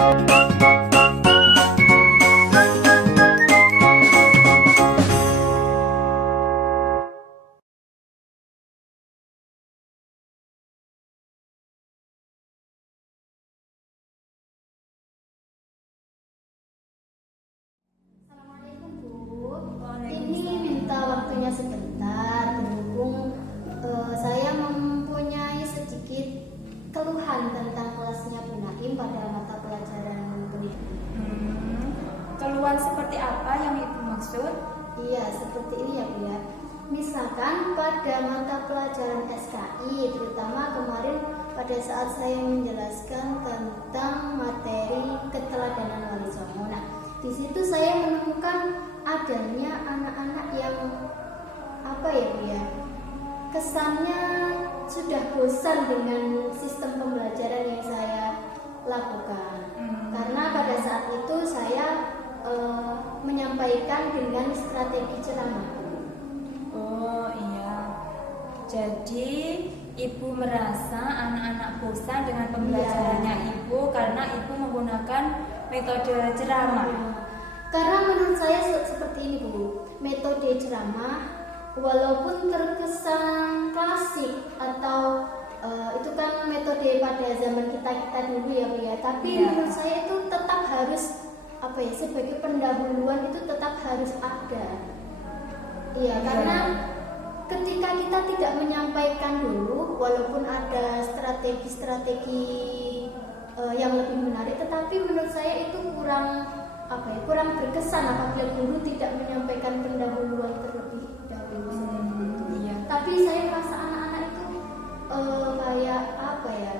Assalamualaikum Bu. Ini minta waktunya sebentar berhubung saya mempunyai sedikit keluhan tentang kelasnya Bu Naim pada mata pelajaran pendidikan. Keluhan seperti apa yang Ibu maksud? Iya, seperti ini ya Bu ya. Misalkan pada mata pelajaran SKI, terutama kemarin pada saat saya menjelaskan tentang materi keteladanan wali songo. Nah, di situ saya menemukan adanya anak-anak yang apa ya Bu ya, kesannya sudah bosan dengan sistem pembelajaran yang saya lakukan. Karena pada saat itu saya menyampaikan dengan strategi ceramah. Oh iya, jadi Ibu merasa anak-anak bosan dengan pembelajarannya Ibu karena Ibu menggunakan metode ceramah. Karena menurut saya seperti ini Bu, metode ceramah walaupun terkesan klasik atau itu kan metode pada zaman kita dulu ya Bu ya, tapi menurut saya itu tetap harus apa ya, sebagai pendahuluan itu tetap harus ada. Iya, karena ketika kita tidak menyampaikan dulu, walaupun ada strategi-strategi yang lebih menarik, tetapi menurut saya itu kurang apa ya, kurang berkesan apabila guru tidak menyampaikan pendahuluan terlebih dahulu seperti itu. Iya. Tapi saya merasa anak-anak itu kayak apa ya,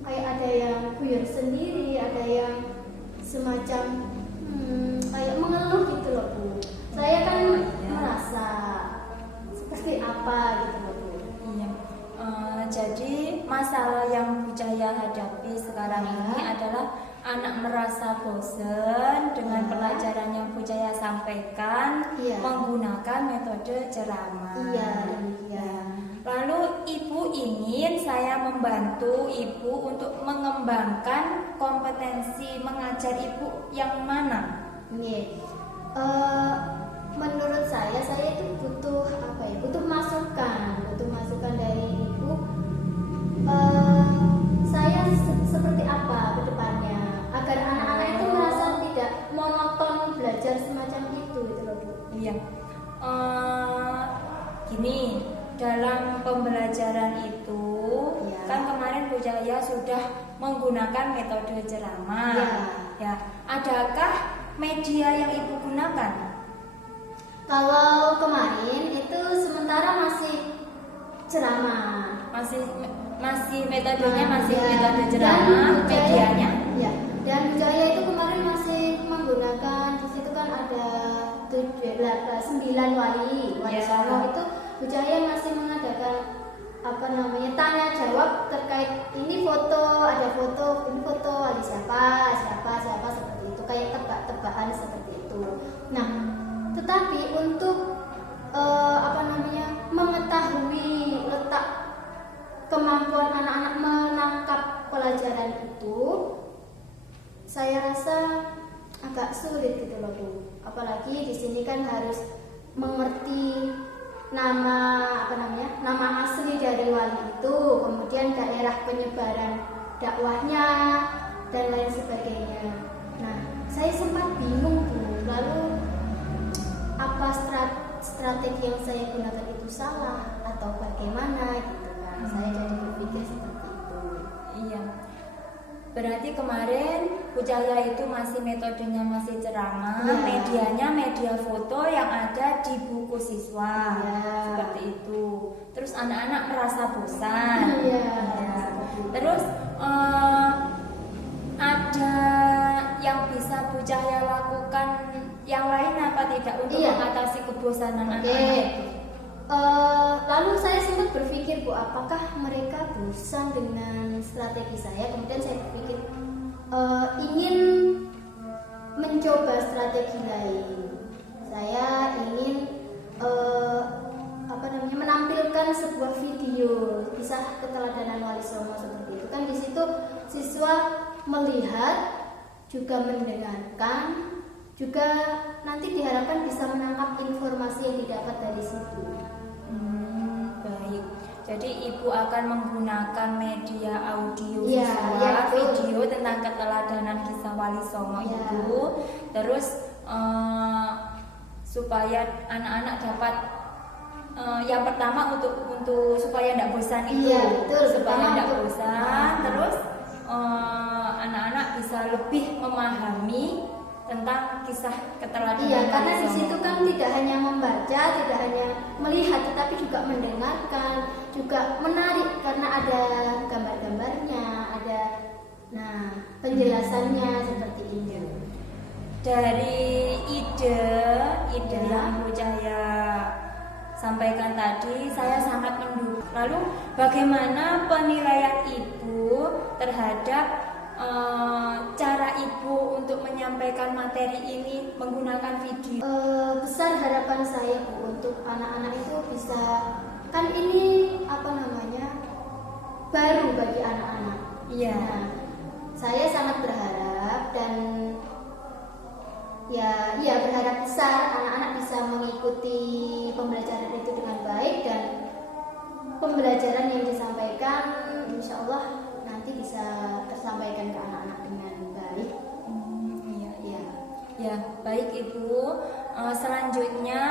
kayak ada yang buyar sendiri, ada yang semacam kayak mengeluh gitu loh Bu. Saya kan merasa seperti apa gitu loh Bu. Iya. Jadi masalah yang Bu Cahya hadapi sekarang ini adalah anak merasa bosan dengan pelajaran yang Bu Cahya sampaikan menggunakan metode ceramah. Iya, demikian. Lalu Ibu ingin saya membantu Ibu untuk mengembangkan kompetensi mengajar Ibu yang mana? Nih, menurut saya itu butuh apa ya? Butuh masukan dari Ibu. Saya seperti apa ke depannya agar anak-anak itu merasa tidak monoton belajar semacam itu gitu loh Bu. Iya. Gini, dalam pembelajaran itu kan kemarin Bu Cahya sudah menggunakan metode ceramah. Ya, adakah media yang Ibu gunakan? Kalau kemarin itu sementara masih ceramah. Masih metodenya masih metode ceramah, medianya? Ya. Dan Bu Cahya itu kemarin masih menggunakan, di situ kan ada 9 wali songo itu. Bu Cahya masih mengadakan apa namanya, tanya jawab terkait ini foto, ada foto, ini foto wali siapa seperti itu, kayak tebak-tebakan seperti itu. Nah, tetapi untuk apa namanya, mengetahui letak kemampuan anak-anak menangkap pelajaran itu, saya rasa agak sulit gitu loh Bu. Apalagi di sini kan harus mengerti nama asli dari wali itu, kemudian daerah penyebaran dakwahnya dan lain sebagainya. Nah, saya sempat bingung Bu. Lalu apa strategi yang saya gunakan itu salah atau bagaimana gitu kan? Saya jadi berpikir seperti itu. Iya. Berarti kemarin Bu Cahya itu masih metodenya masih ceramah, medianya media foto yang ada di buku siswa, seperti itu. Terus anak-anak merasa bosan. Terus ada yang bisa Bu Cahya lakukan yang lain apa tidak untuk mengatasi kebosanan anak-anak? Lalu saya sempat berpikir Bu, apakah mereka bosan dengan strategi saya? Kemudian saya berpikir ingin mencoba strategi lain. Saya ingin menampilkan sebuah video kisah keteladanan wali songo seperti itu. Kan di situ siswa melihat juga mendengarkan, juga nanti diharapkan bisa menangkap informasi yang didapat dari situ. Baik. Jadi ibu akan menggunakan media audio Ya, visual, ya, betul. video tentang keteladanan kisah Wali Songo Ya. itu, terus supaya anak-anak dapat yang pertama untuk supaya tidak bosan itu, Iya, betul. supaya Pertama tidak untuk- bosan, terus anak-anak bisa lebih memahami tentang kisah keteladanan Iya, karena Wali di Songo. situ kan tidak hanya membaca, tidak hanya melihat, tetapi juga mendengarkan, juga menarik karena ada gambar-gambarnya, ada penjelasannya seperti ini. Dari ide Ya. yang Bu Cahya sampaikan tadi, saya sangat mendukung. Lalu bagaimana penilaian ibu terhadap cara ibu untuk menyampaikan materi ini menggunakan video? Besar harapan saya Bu untuk anak-anak itu bisa, kan ini baru bagi anak-anak. Iya. Nah, saya sangat berharap dan ya berharap besar anak-anak bisa mengikuti pembelajaran itu dengan baik, dan pembelajaran yang disampaikan insya Allah nanti bisa tersampaikan ke anak-anak dengan baik. Iya. Ya, baik Ibu. Selanjutnya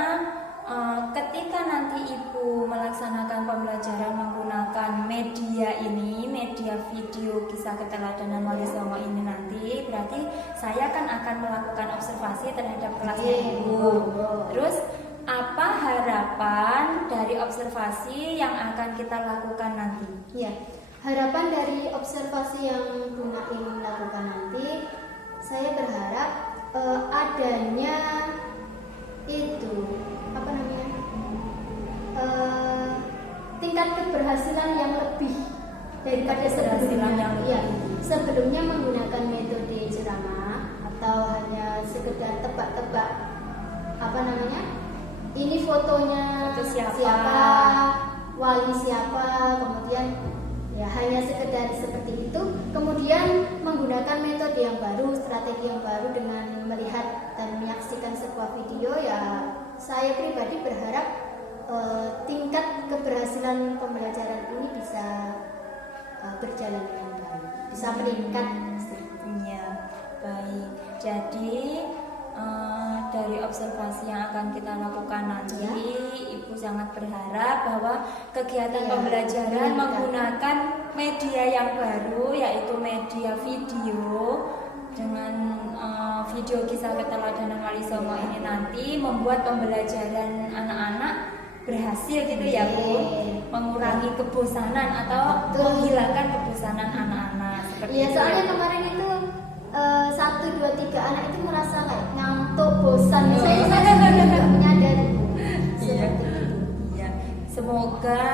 ketika nanti Ibu melaksanakan pembelajaran menggunakan media ini, media video kisah keteladanan Wali Songo ini nanti, berarti saya kan akan melakukan observasi terhadap kelasnya Ibu. Terus apa harapan dari observasi yang akan kita lakukan nanti? Ya, harapan dari observasi yang Bu Naim lakukan nanti, saya berharap adanya itu tingkat keberhasilan yang lebih daripada sebelumnya. Ya, sebelumnya menggunakan metode ceramah atau hanya sekedar tebak-tebak ini fotonya Foto siapa, wali siapa, kemudian ya hanya sekedar seperti itu. Kemudian menggunakan metode yang baru, strategi yang baru dengan melihat dan menyaksikan sebuah video, ya saya pribadi berharap tingkat keberhasilan pembelajaran ini bisa berjalan dengan baik, bisa meningkat. Iya, baik. Jadi dari observasi yang akan kita lakukan nanti, Ya. Ibu sangat berharap bahwa kegiatan Ya, pembelajaran meningkat. menggunakan media yang baru, yaitu media video dengan video kisah keteladanan Wali Songo ini nanti membuat pembelajaran anak-anak berhasil gitu ya Bu, mengurangi kebosanan atau Betul. menghilangkan kebosanan anak-anak seperti Iya, itu soalnya ya, Bu. kemarin itu 1, 2, 3 anak itu merasa kayak ngantuk, bosan. Saya juga menyadari Bu. Iya. Seperti itu. Iya. Semoga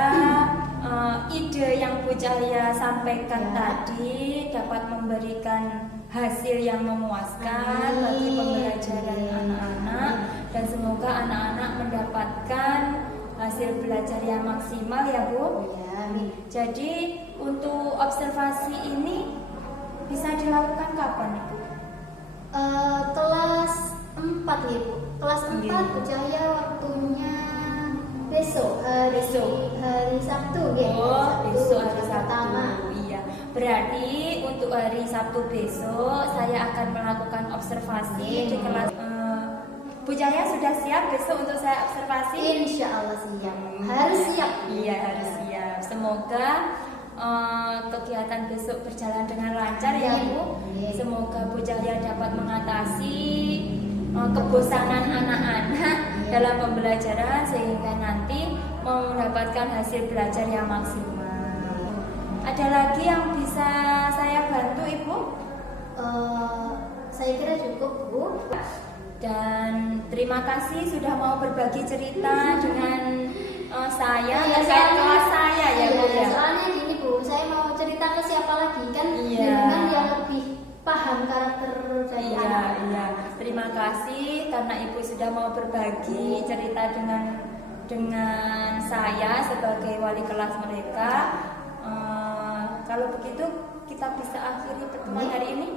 ide yang Bu Cahya sampaikan Ya. tadi dapat memberikan hasil yang memuaskan bagi Amin. pembelajaran anak-anak, dan semoga anak-anak mendapatkan hasil belajar yang maksimal ya Bu. Ya, amin. Jadi untuk observasi ini bisa dilakukan kapan Ibu? Kelas 4 ya Bu. Kelas 4 Iya. Bu Cahya waktunya besok, hari Sabtu ya. Besok hari kelas Sabtu. pertama. Iya. Berarti untuk hari Sabtu besok saya akan melakukan observasi di kelas. Bu Cahya sudah siap besok untuk saya observasi? Insya Allah siap. Harus siap. Iya, harus siap. Semoga kegiatan besok berjalan dengan lancar ya Bu. Amin. Semoga Bu Cahya dapat mengatasi kebosanan anak-anak dalam pembelajaran sehingga nanti mendapatkan hasil belajar yang maksimal. Ada lagi yang bisa saya bantu Ibu? Saya kira cukup Bu. Dan terima kasih sudah mau berbagi cerita dengan saya Iya, terkait kelas saya ya Bu iya, ya. soalnya gini Bu, saya mau cerita ke siapa lagi kan? Iya. Dengan yang lebih paham karakter dari Iya, anak. iya. Terima kasih karena Ibu sudah mau berbagi cerita dengan saya sebagai wali kelas mereka. Kalau begitu kita bisa akhiri pertemuan hari ini.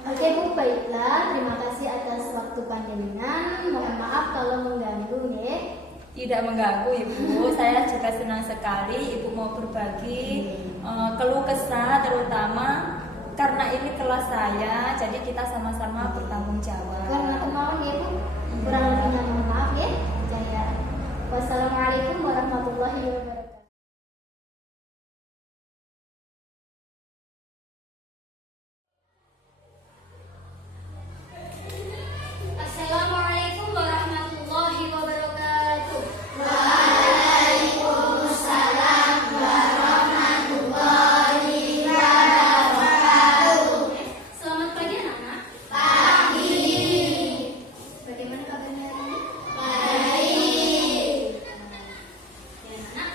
Oke Bu, baiklah, terima kasih atas waktu panjenengan. Mohon maaf kalau mengganggu ya. Tidak mengganggu Ibu, saya juga senang sekali Ibu mau berbagi keluh kesah, terutama karena ini kelas saya, jadi kita sama-sama bertanggung jawab. Kurang maaf ya Bu, kurang lebihnya mohon maaf ya. Jaya. Wassalamualaikum warahmatullahi wabarakatuh. Assalamualaikum warahmatullahi wabarakatuh. Waalaikumsalam warahmatullahi wabarakatuh. Selamat pagi anak-anak. Pagi. Bagaimana kabarnya hari ini? Baik. Ya anak-anak,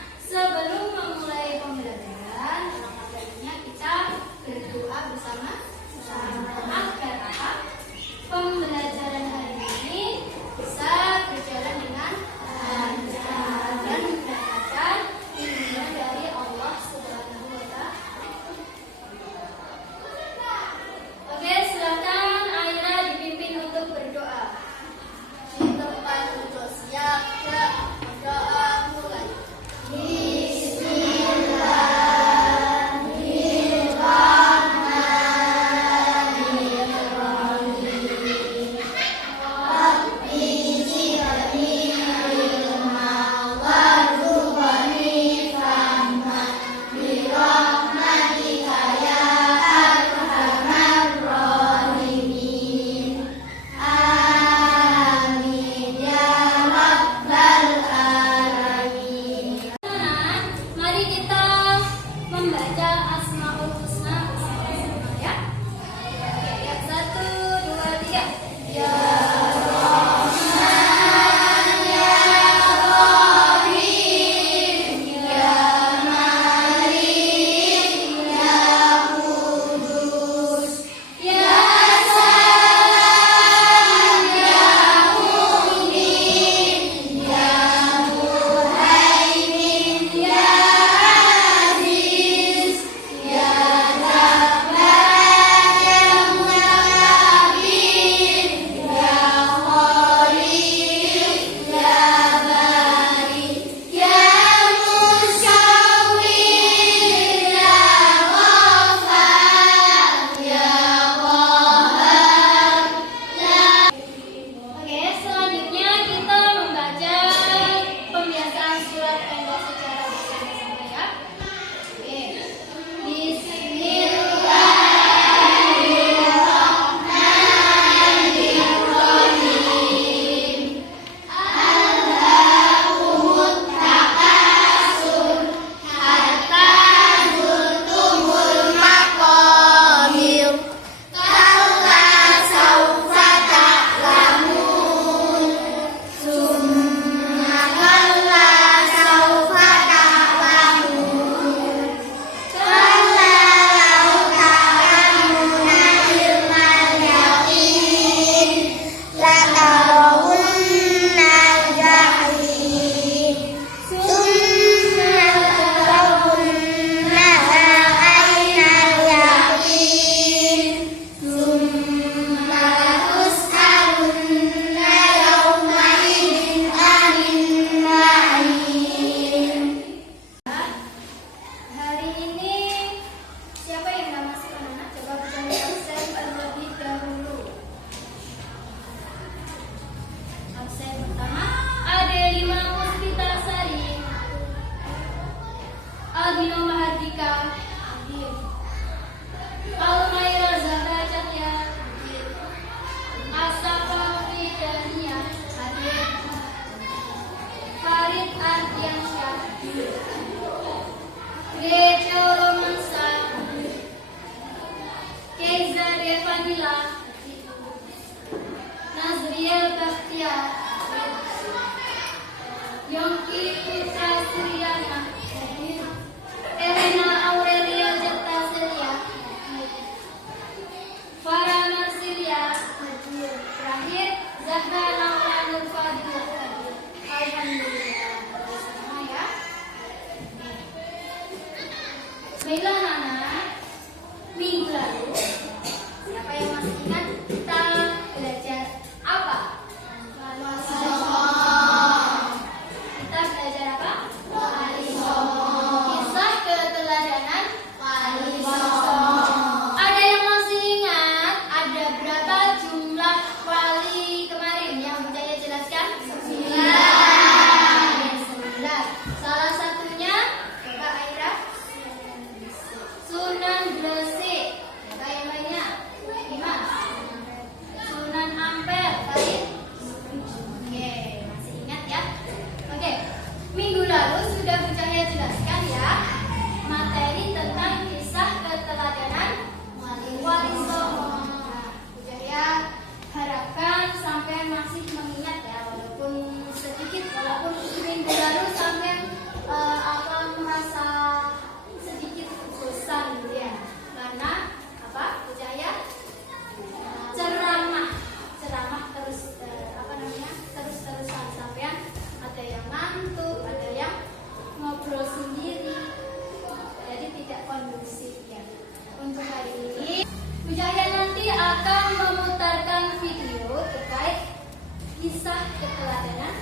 kisah keteladanan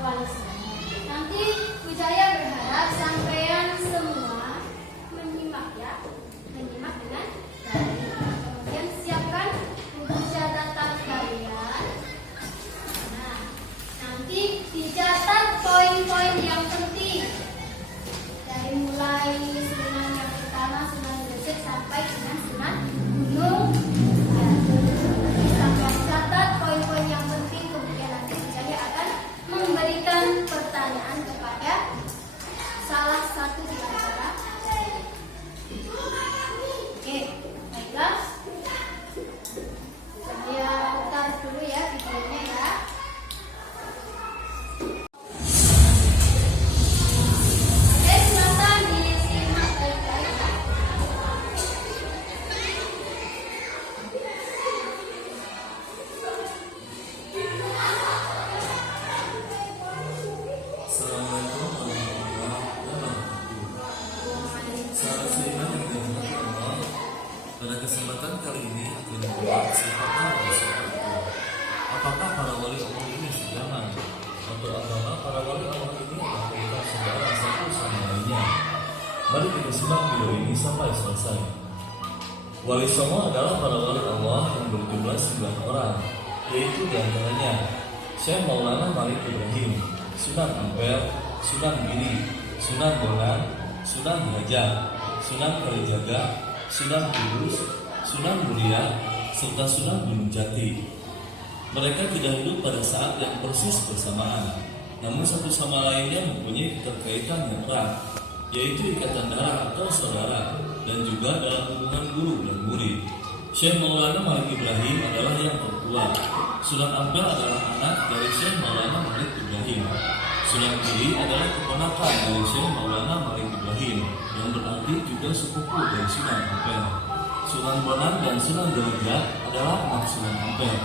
Wali Songo. Nanti Wijaya berharap sampean semua menyimak dengan baik. Kemudian siapkan buku catatan kalian. Nah, nanti dicatat poin-poin yang penting dari mulai Sunan yang pertama, Sunan Gresik sampai dengan Sunan Gunung. Sampai catat poin-poin yang penting, kemudian nanti saya akan memberikan pertanyaan kepada salah satu di antara. Oke, baiklah. Saya putar dulu ya videonya ya. Oke, silakan disimak baik-baik ya. Assalamualaikum warahmatullahi wabarakatuh. Sahabat seiman yang dirahmati Allah, pada kesempatan kali ini akan membahas tentang Rasulullah. Apakah para wali Allah ini sejaman? Atau apakah para wali Allah ini adalah saudara satu sama lainnya? Mari kita simak video ini sampai selesai. Wali Songo adalah para wali Allah yang berjumlah 9 orang, yaitu diantaranya Syekh Maulana Malik Ibrahim, Sunan Ampel, Sunan Giri, Sunan Bonang, Sunan Derajat, Sunan Kalijaga, Sunan Kudus, Sunan Muria, serta Sunan Gunung Jati. Mereka tidak hidup pada saat yang persis bersamaan, namun satu sama lainnya mempunyai keterkaitan yang erat, yaitu ikatan darah atau saudara, dan juga dalam hubungan guru dan murid. Syekh Maulana Malik Ibrahim adalah yang tertua. Sunan Ampel adalah anak dari Syekh Maulana Malik Ibrahim. Sunan Giri adalah keponakan dari Syekh Maulana Malik Ibrahim, yang berarti juga sepupu dari Sunan Ampel. Sunan Bonang dan Sunan Derajat adalah anak Sunan Ampel.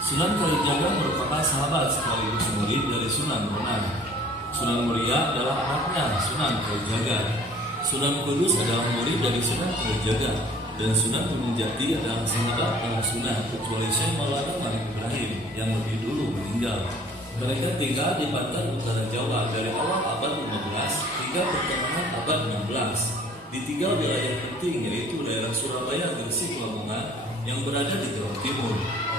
Sunan Kalijaga merupakan sahabat sekaligus murid dari Sunan Bonang. Sunan Muria adalah anaknya Sunan Kalijaga. Sunan Kudus adalah murid dari Sunan Kalijaga, dan Sunan Gunung Jati adalah sahabat para Sunan, kecuali Syekh Maulana Malik Ibrahim yang lebih dulu meninggal. Mereka tinggal di pantai utara Jawa dari awal abad 15 hingga pertengahan abad 16 di 3 wilayah penting, yaitu daerah Surabaya, Gresik, Lamongan yang berada di Jawa Timur,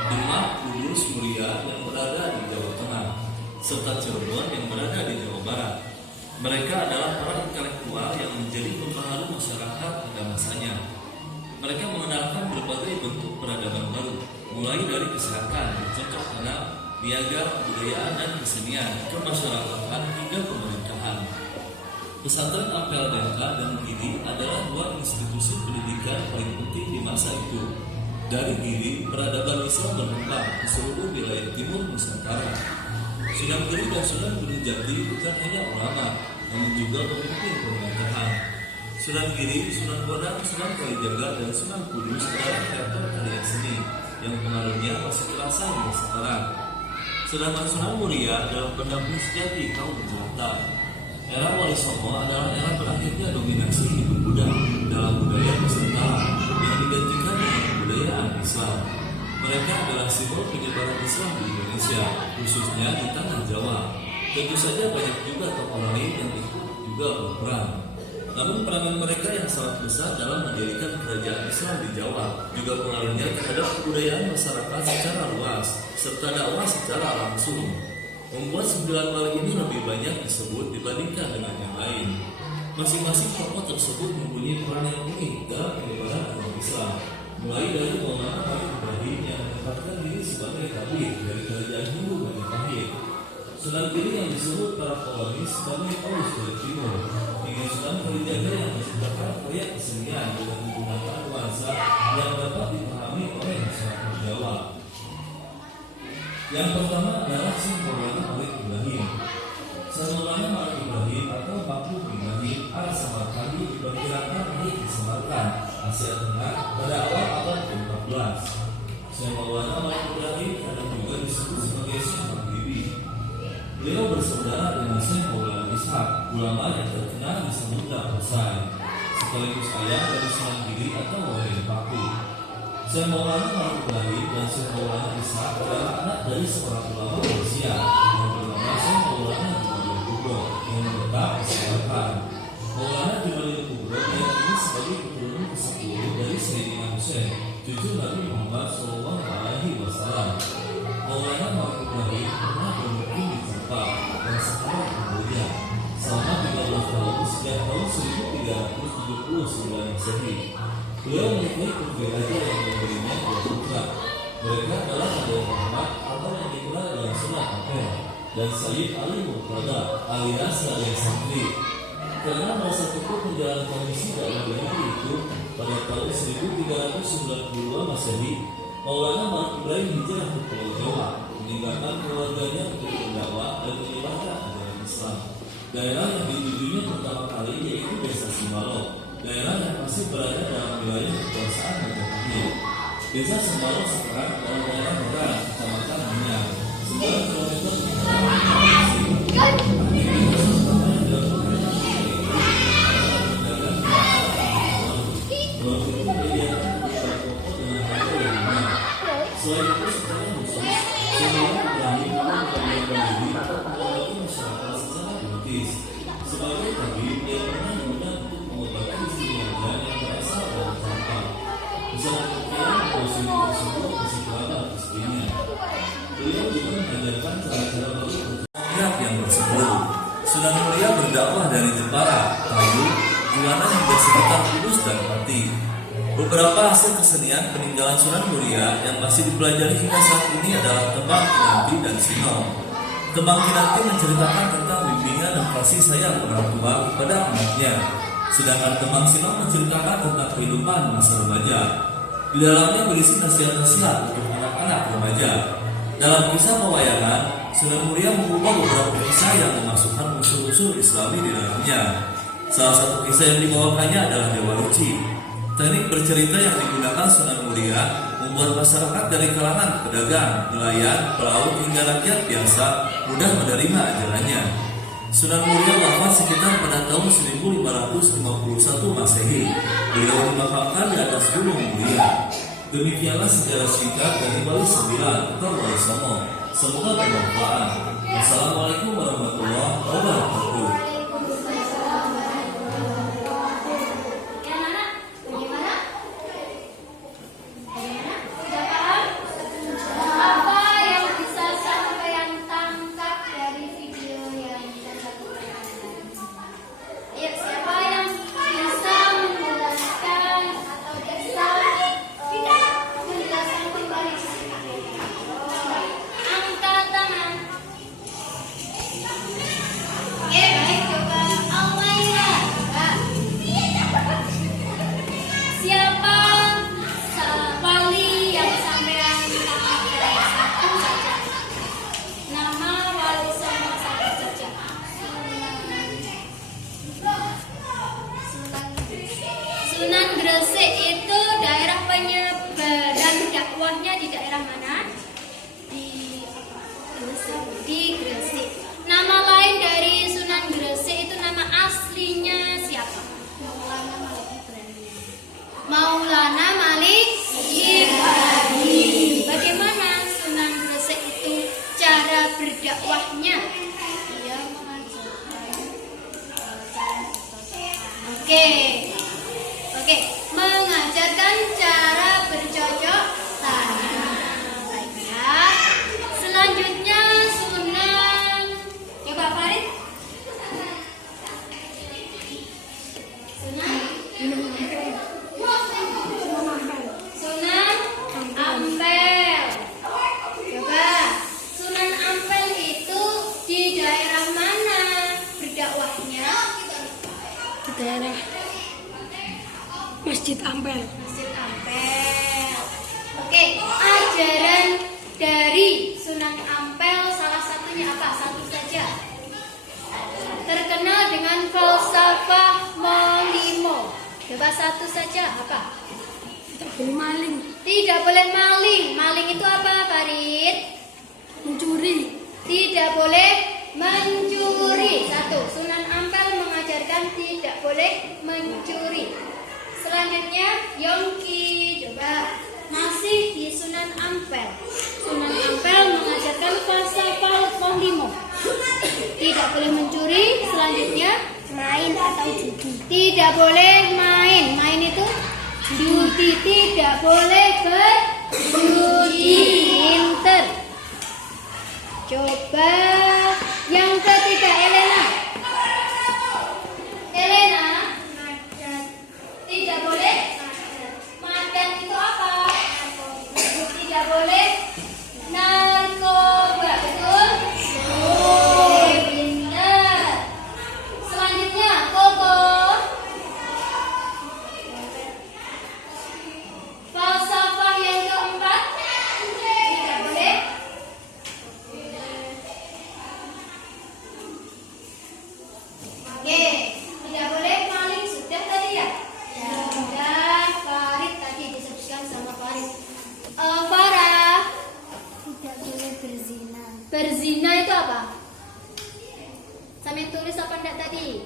Demak, Kudus, Muria yang berada di Jawa Tengah, serta Cirebon yang berada di Jawa Barat. Mereka adalah para intelektual yang menjadi pengaruh masyarakat pada masanya. Mereka mengenalkan berbagai bentuk peradaban baru, mulai dari kesehatan, cocok tanam, niaga, kebudayaan dan kesenian, kemasyarakatan hingga pemerintahan. Pesantren Ampel Denta dan Giri adalah 2 institusi pendidikan paling penting di masa itu. Dari Giri, peradaban Islam berkembang di seluruh wilayah timur Nusantara. Sunan Giri dan Sunan Gunung Jati bukan hanya ulama, namun juga pemimpin pemerintahan. Sunan Giri, Sunan Bonang, Sunan Kalijaga, dan Sunan Kudus adalah kreator karya seni yang pengaruhnya masih terasa hingga sekarang. Sedangkan Sunan Muria adalah pendamping sejati kaum jelata. Era Wali Songo adalah era berakhirnya dominasi Hindu Buddha dalam budaya Nusantara yang digantikan dengan kebudayaan Islam. Mereka adalah simbol penyebaran Islam di Indonesia, khususnya di tanah Jawa. Tentu saja banyak juga tokoh lain yang ikut juga berperan. Namun peranan mereka yang sangat besar dalam mendirikan kerajaan Islam di Jawa, juga pengaruhnya terhadap kebudayaan masyarakat secara luas, serta dakwah secara langsung, membuat 9 wali ini lebih banyak disebut dibandingkan dengan yang lain. Masing-masing tokoh tersebut mempunyai peran yang unik dalam penyebaran agama Islam, mulai dari Maulana Malik Ibrahim yang menempatkan diri sebagai tabib dari kerajaan Hindu Majapahit, Sunan Giri yang disebut para kolonis sebagai Paus dari Timur, hingga Sunan Kalijaga yang menciptakan karya kesenian dengan menggunakan nuansa yang dapat dipahami oleh masyarakat Jawa. Yang pertama adalah Syekh Maulana Malik Ibrahim. Syekh Maulana Malik Ibrahim atau Maklum Ibrahim al-Samarkandi diperkirakan lahir di Samarkand, Asia Tengah pada awal abad ke-14. Syekh Maulana Malik Ibrahim kadang juga disebut sebagai Syekh Maghribi. Beliau bersaudara dengan Syekh Maulana Ishaq, ulama yang terkenal di Samudra Pasai, sekaligus ayah dari Sunan Giri atau Wali Paku. Syekh Maulana Malik Ibrahim dan Syekh Maulana Ishaq adalah anak dari seorang ulama Persia Indonesia. Yang pertama saya Maulana Jumadil Kubro yang tetap disebarkan. Maulana Jumadil Kubro yang ini sebagai keturunan ke-10 dari Sayyidina Husain, cucu Nabi Muhammad SAW. Maulana Muhammad Ibrahim pernah bermukim di Jakarta dan sekarang di Kamboja selama 13 tahun sejak tahun 1379 Masehi. Beliau menikahi putri raja yang memberinya 2 putra. Mereka adalah Nabi Muhammad atau yang dikenal dengan Sunan Ampel dan Sayyid Ali Murtada alias Raden Santri. Karena merasa cukup menjalankan misi dakwah di negeri itu, pada tahun 1392 Masehi, Maulana Malik Ibrahim hijrah ke Pulau Jawa, meninggalkan keluarganya untuk berdakwah dan menyebarkan ajaran Islam. Daerah yang ditujunya pertama kali yaitu Desa Simbaro, daerah yang masih berada dalam wilayah kekuasaan Majapahit. Desa Simbaro sekarang adalah daerah Merah, Kecamatan Manyar, 9 km selain itu secara khusus, Sunan Ibrahim menjadi memiliki masyarakat secara politis. Sebagai tabib, dia pernah diundang untuk mengobati istri yang berasal dari Jakarta. Bersama demikian, posisi tersebut masih kerabat istrinya. Beliau juga mengajarkan cara-cara baru untuk yang bersebut. Sunan Muria berdakwah dari Jepara, Kayu, Juwana hingga sekitar Kudus dan Pati. Beberapa hasil kesenian peninggalan Sunan Muria yang masih dipelajari hingga saat ini adalah tembang kinanti dan sino. Tembang kinanti menceritakan tentang bimbingan dan kasih sayang orang tua kepada anaknya, sedangkan tembang sino menceritakan tentang kehidupan masa remaja. Di dalamnya berisi nasihat-nasihat untuk anak-anak remaja. Dalam kisah pewayangan, Sunan Muria mengubah beberapa kisah yang memasukkan unsur-unsur Islami di dalamnya. Salah satu kisah yang dibawakannya adalah Dewa Ruci. Teknik bercerita yang digunakan Sunan Muria membuat masyarakat dari kalangan pedagang, nelayan, pelaut hingga rakyat biasa mudah menerima ajarannya. Sunan Muria wafat sekitar pada tahun 1551 Masehi. Beliau dimakamkan di atas Gunung Muria. Demikianlah sejarah singkat dari Wali 9 atau Wali Songo. Semoga bermanfaat. Wassalamualaikum warahmatullahi wabarakatuh. Sunan Gresik itu daerah penyebaran dakwahnya di daerah mana? Di Gresik. Nama lain dari Sunan Gresik itu nama aslinya siapa? Maulana Malik Ibrahim. Bagaimana Sunan Gresik itu cara berdakwahnya? Dia mengajarkan Oke, mengajarkan cara bercocok tanam. Baiklah. Selanjutnya Sunan, coba Farid. Sunan Ampel. Coba, Sunan Ampel itu di daerah mana berdakwahnya? Di daerah Masjid Ampel. Masjid Ampel. Oke, ajaran dari Sunan Ampel salah satunya apa? Satu saja. Terkenal dengan falsafah Molimo. Coba satu saja apa? Tidak boleh maling, Tidak boleh maling. Maling itu apa, Farid? mencuri, Tidak boleh mencuri. Satu, Sunan Ampel mengajarkan tidak boleh mencuri. Selanjutnya Yongki, coba masih di Sunan Ampel. Sunan Ampel mengajarkan falsafah tahu judi. Tidak boleh main. Main itu judi. Tidak boleh berjudi. Pinter. Coba yang ketiga, Elena. Elena, tidak boleh. Makan itu apa? Tidak boleh. Narkoba, betul? Pintar. Selanjutnya, Koko. Falsafah yang keempat. Tidak boleh. Oke, tidak boleh maling. Sudah tadi ya? Sudah. Farid tadi disebutkan sama Farid. Farah. Tidak boleh berzina. Berzina itu apa? Sampai tulis apa enggak tadi?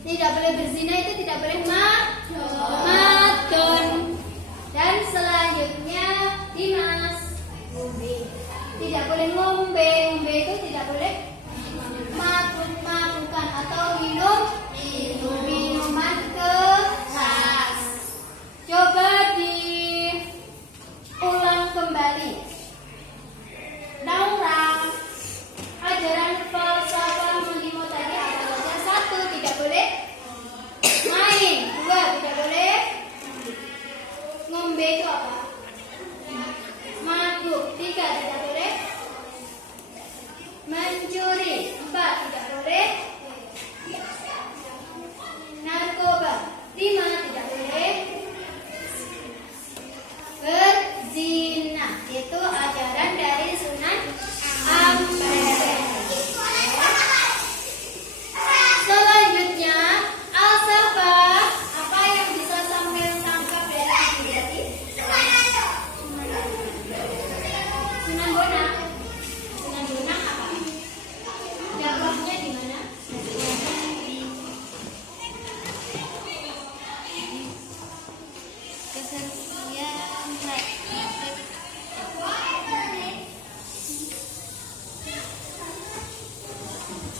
Tidak boleh berzina itu tidak boleh madon. Dan selanjutnya Dimas. Tidak boleh ngombe. Ngombe itu tidak boleh mabuk-mabukan atau minuman keras. Coba diulang kembali. Naura, ajaran falsafah Mulimo tadi apa saja? 1, tidak boleh main. 2, tidak boleh ngombe itu apa? Mabuk. 3, tidak boleh mencuri. 4, tidak boleh narkoba. 5, tidak boleh berzina. Itu ajaran dari Sunan Ampel. Selanjutnya, Al-Safa, apa yang bisa sambil tangkap dari video tadi? Sunan Bonang. Sunan Bonang apa? Dakwahnya di mana?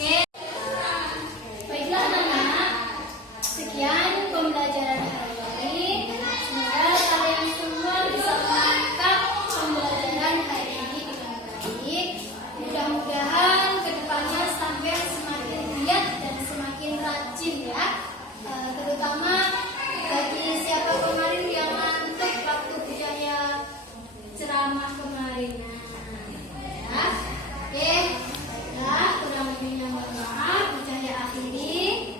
Oke. Baiklah anak-anak, sekian pembelajaran hari ini. Semoga kalian semua bisa menangkap pembelajaran hari ini dengan baik. Mudah-mudahan kedepannya sampai semakin giat dan semakin rajin ya. Terutama bagi siapa kemarin yang ngantuk waktu Bujaya ceramah kemarin. Ya. Oke. Baiklah, kurang lebihnya mohon maaf. Bujaya akhiri.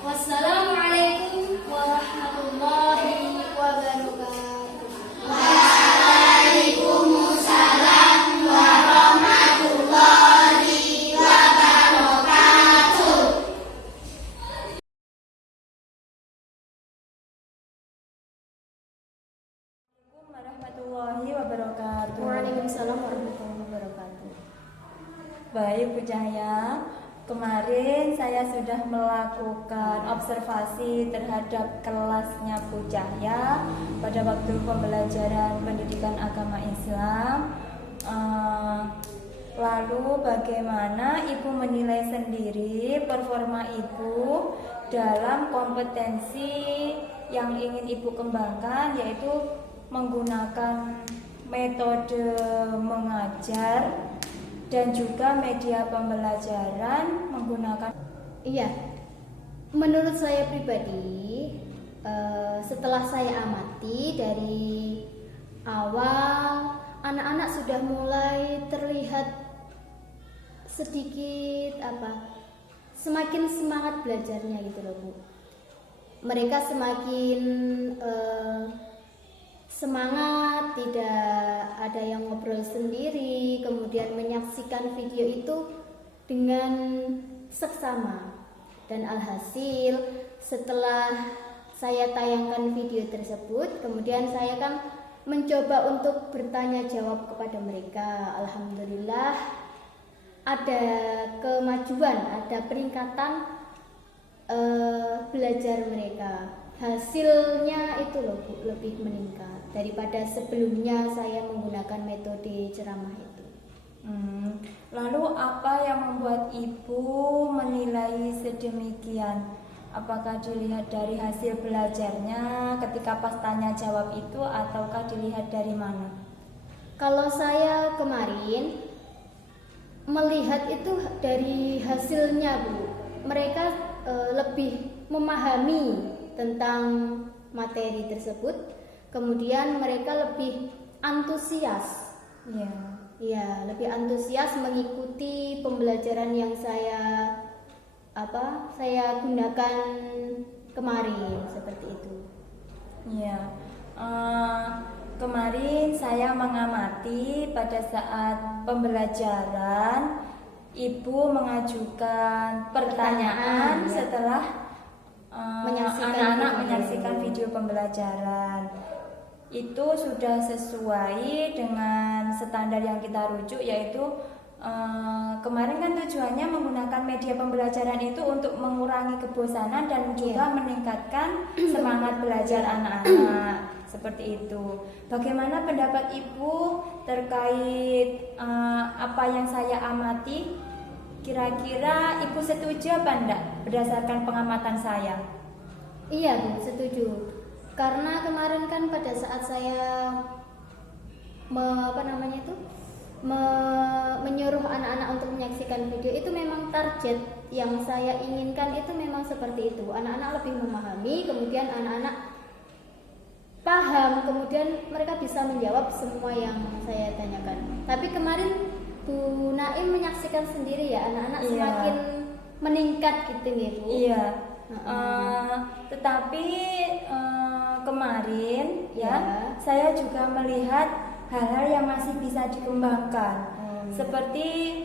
Wassalamualaikum warahmatullahi wabarakatuh. Waalaikumsalam warahmatullahi wabarakatuh. Assalamualaikum warahmatullahi wabarakatuh. Waalaikumsalam warahmatullahi wabarakatuh. Baik Bu Cahaya, kemarin saya sudah melakukan observasi terhadap kelasnya Bu Cahaya pada waktu pembelajaran pendidikan agama Islam. Lalu bagaimana Ibu menilai sendiri performa Ibu dalam kompetensi yang ingin Ibu kembangkan, yaitu menggunakan metode mengajar dan juga media pembelajaran menggunakan. Iya, menurut saya pribadi, setelah saya amati dari awal, anak-anak sudah mulai terlihat sedikit semakin semangat belajarnya gitu loh Bu. Mereka semakin semangat, tidak ada yang ngobrol sendiri, kemudian menyaksikan video itu dengan seksama. Dan alhasil setelah saya tayangkan video tersebut, kemudian saya kan mencoba untuk bertanya jawab kepada mereka. Alhamdulillah ada kemajuan, ada peningkatan belajar mereka. Hasilnya itu loh Bu, lebih meningkat daripada sebelumnya saya menggunakan metode ceramah itu. Lalu apa yang membuat Ibu menilai sedemikian? Apakah dilihat dari hasil belajarnya ketika pas tanya jawab itu ataukah dilihat dari mana? Kalau saya kemarin melihat itu dari hasilnya, Bu. Mereka lebih memahami tentang materi tersebut, kemudian mereka lebih antusias. Ya, lebih antusias mengikuti pembelajaran yang saya gunakan kemarin, seperti itu. Ya, kemarin saya mengamati pada saat pembelajaran Ibu mengajukan pertanyaan ya. setelah anak-anak menyaksikan video. video pembelajaran. Itu sudah sesuai dengan standar yang kita rujuk, yaitu kemarin kan tujuannya menggunakan media pembelajaran itu untuk mengurangi kebosanan dan juga meningkatkan semangat belajar anak-anak. Seperti itu. Bagaimana pendapat Ibu terkait apa yang saya amati? Kira-kira Ibu setuju apa enggak berdasarkan pengamatan saya? Iya, Bu, setuju. Karena kemarin kan pada saat saya menyuruh anak-anak untuk menyaksikan video, itu memang target yang saya inginkan itu memang seperti itu. Anak-anak lebih memahami, kemudian anak-anak paham, kemudian mereka bisa menjawab semua yang saya tanyakan. Tapi kemarin Bu Naim menyaksikan sendiri ya, anak-anak semakin meningkat gitu nih, Bu. Iya. Tetapi kemarin saya juga melihat hal-hal yang masih bisa dikembangkan. Seperti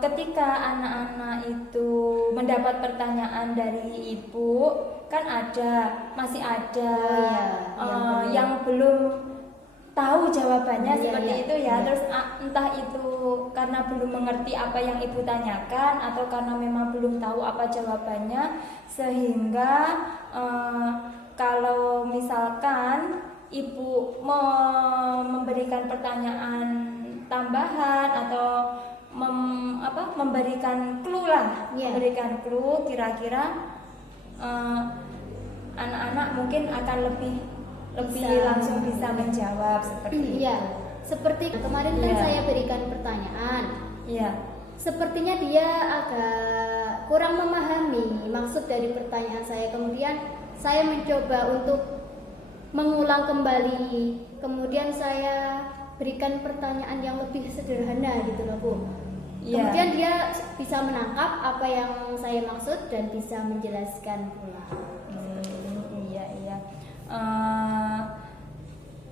ketika anak-anak itu mendapat pertanyaan dari Ibu, kan masih ada yang belum tahu jawabannya seperti itu ya. Terus entah itu karena belum mengerti apa yang Ibu tanyakan atau karena memang belum tahu apa jawabannya, sehingga kalau misalkan Ibu memberikan pertanyaan tambahan atau memberikan clue lah, memberikan clue, kira-kira anak-anak mungkin akan lebih langsung bisa menjawab seperti itu. Seperti kemarin kan saya berikan pertanyaan. Sepertinya dia agak kurang memahami maksud dari pertanyaan saya. Kemudian saya mencoba untuk mengulang kembali. Kemudian saya berikan pertanyaan yang lebih sederhana gitu loh, Bu. Kemudian dia bisa menangkap apa yang saya maksud dan bisa menjelaskan pula.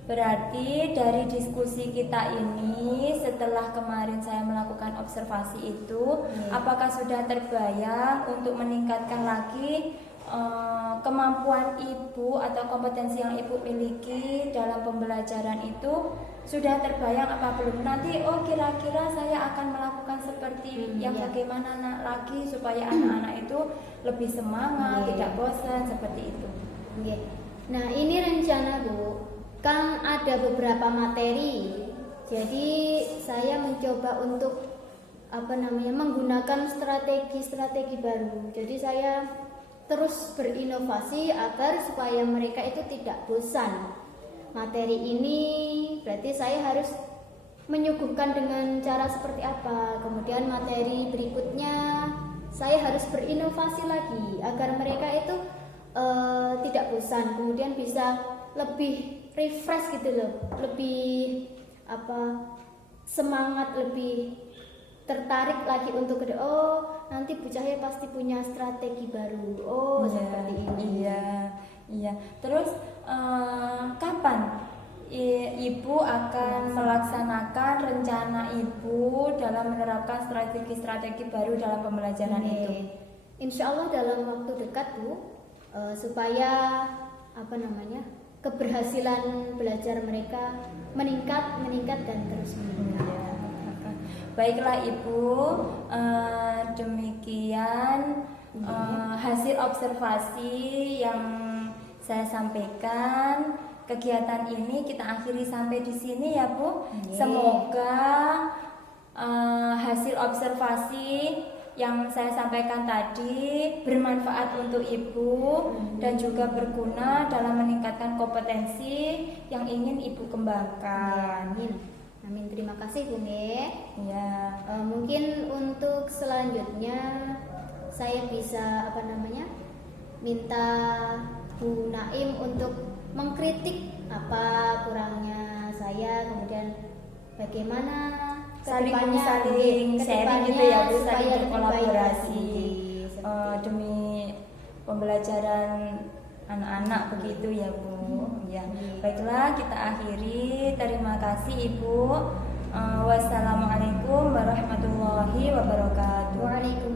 Berarti dari diskusi kita ini, setelah kemarin saya melakukan observasi itu, apakah sudah terbayang untuk meningkatkan lagi kemampuan Ibu atau kompetensi yang Ibu miliki dalam pembelajaran itu? Sudah terbayang apa belum? Nanti kira-kira saya akan melakukan seperti yang bagaimana lagi supaya anak-anak itu lebih semangat, tidak bosan, seperti itu. Nah, ini rencana, Bu. Kan ada beberapa materi. Jadi saya mencoba untuk menggunakan strategi baru. Jadi saya terus berinovasi agar supaya mereka itu tidak bosan. Materi ini berarti saya harus menyuguhkan dengan cara seperti apa. Kemudian materi berikutnya saya harus berinovasi lagi agar mereka itu tidak bosan, kemudian bisa lebih refresh gitu loh, lebih semangat, lebih tertarik lagi untuk nanti Bu Cahaya pasti punya strategi baru. Seperti ini. Iya. Terus kapan Ibu akan melaksanakan rencana Ibu dalam menerapkan strategi-strategi baru dalam pembelajaran itu? Insya Allah dalam waktu dekat, Bu, supaya keberhasilan belajar mereka meningkat dan terus meningkat. Baiklah Ibu, demikian hasil observasi yang saya sampaikan. Kegiatan ini kita akhiri sampai di sini ya, Bu. Semoga hasil observasi yang saya sampaikan tadi bermanfaat untuk Ibu dan juga berguna dalam meningkatkan kompetensi yang ingin Ibu kembangkan. Amin. Amin. Terima kasih Bunda. Ya. Mungkin untuk selanjutnya saya bisa minta Bu Naim untuk mengkritik apa kurangnya saya, kemudian bagaimana Saling kedepannya sharing gitu ya Bu, supaya saling lebih berkolaborasi baik lagi. demi pembelajaran anak-anak begitu ya Bu. Ya, baiklah kita akhiri. Terima kasih Ibu. Wassalamualaikum warahmatullahi wabarakatuh. Waalaikumsalam.